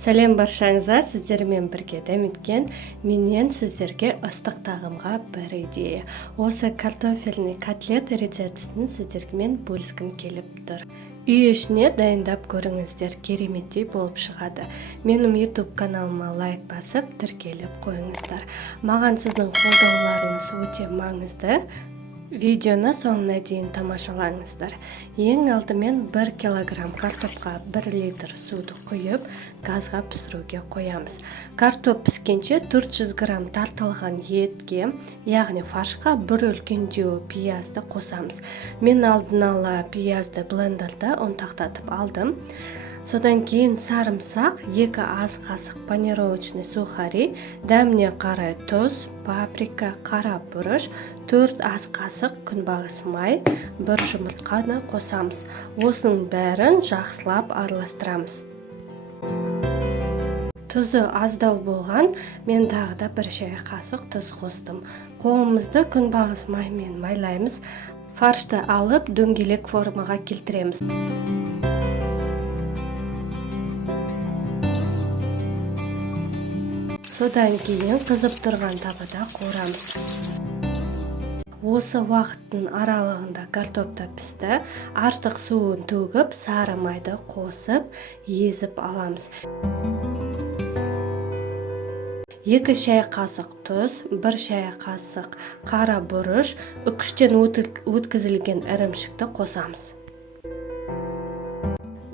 Сәлем баршаңызға, сіздермен бірге дәметкен менен сіздерге ыстық тағамға бір идея. Осы картофельный котлет рецептісін сіздермен бөліскім келіп тұр. Үй ішіне дайындап көріңіздер, кереметтей болып шығады. Менің YouTube каналыма лайк басып, тіркеліп қойыңыздар. Маған сіздің қолдауларыңыз өте маңызды. Видеоны соңына дейін тамашалаңыздар. Ең алдымен 1 килограмм картопқа 1 литр суды құйып, газға пісіруге қоямыз. Картоп піскенше 400 грамм тартылған етке, яғни фаршқа 1 үлкен дюйм пиязды қосамыз. Мен алдын ала пиязды блендерда ұнтақтатып алдым. Содан кейін сарымсақ, 2 ас қасық панировочный сухари, дәміне қарай тұз, паприка, қара бұрыш, 4 ас қасық күнбағыс май, 1 жұмыртқаны қосамыз. Осының бәрін жақсылап араластырамыз. Тұзы аздау болған, мен тағы да 1 шай қасық тұз қостым. Қолымызды күнбағыс маймен майлаймыз. Фаршты алып дөңгелек формаға келтіреміз. Содан кейін қызып тұрған табада қуырамыз. Осы уақыттың аралығында картопта пісті. Артық суын төгіп, сары майды қосып, езіп аламыз. 2 шай қасық тұз, 1 шай қасық қара бұрыш, үкіштен өткізілген ірімшікті қосамыз.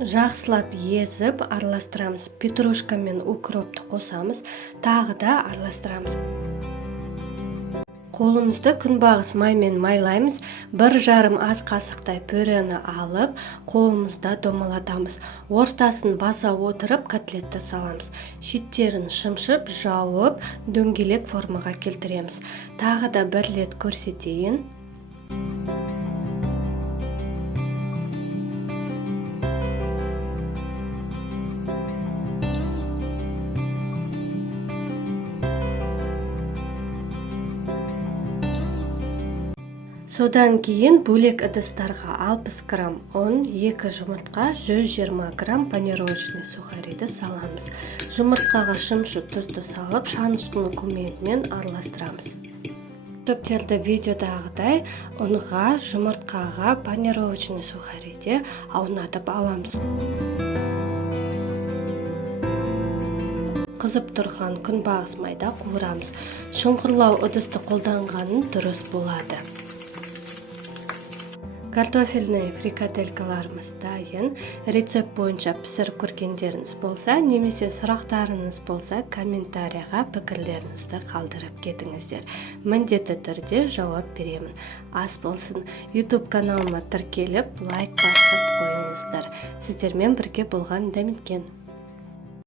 Жақсылап езіп араластырамыз. Петрушка мен укропты қосамыз, тағы да араластырамыз. Қолымызды күнбағыс маймен майлаймыз. 1,5 ас қасықтай пюрені алып, қолымызда домалатамыз. Ортасын баса отырып котлетті саламыз. Шеттерін шымшып, жауып, дөңгелек формаға келтіреміз. Тағы да 1 рет көрсетейін. Содан кейін бөлек ыдыстарға 60 грамм ұн, 2 жұмыртқа, 120 грамм панировочный сухариді саламыз. Жұмыртқаға шымшып тұзды салып, шанышқының көмегімен араластырамыз. Көптерді видеодағыдай ұнға, жұмыртқаға, панировочный сухариде аунатып аламыз. Қызып тұрған күнбағыс майда қуырамыз. Шұңғырлау ыдысты қолданғанын дұрыс болады. Картофельный фрикаделькаларымыз дайын. Рецепт бойынша пісіріп көргендеріңіз болса, немесе сұрақтарыңыз болса, комментарияға пікірлеріңізді қалдырып кетіңіздер. Міндетті түрде жауап беремін. Ас болсын. YouTube каналыма тіркеліп, лайк басып қойыңыздар. Сіздермен бірге болған дәметкен.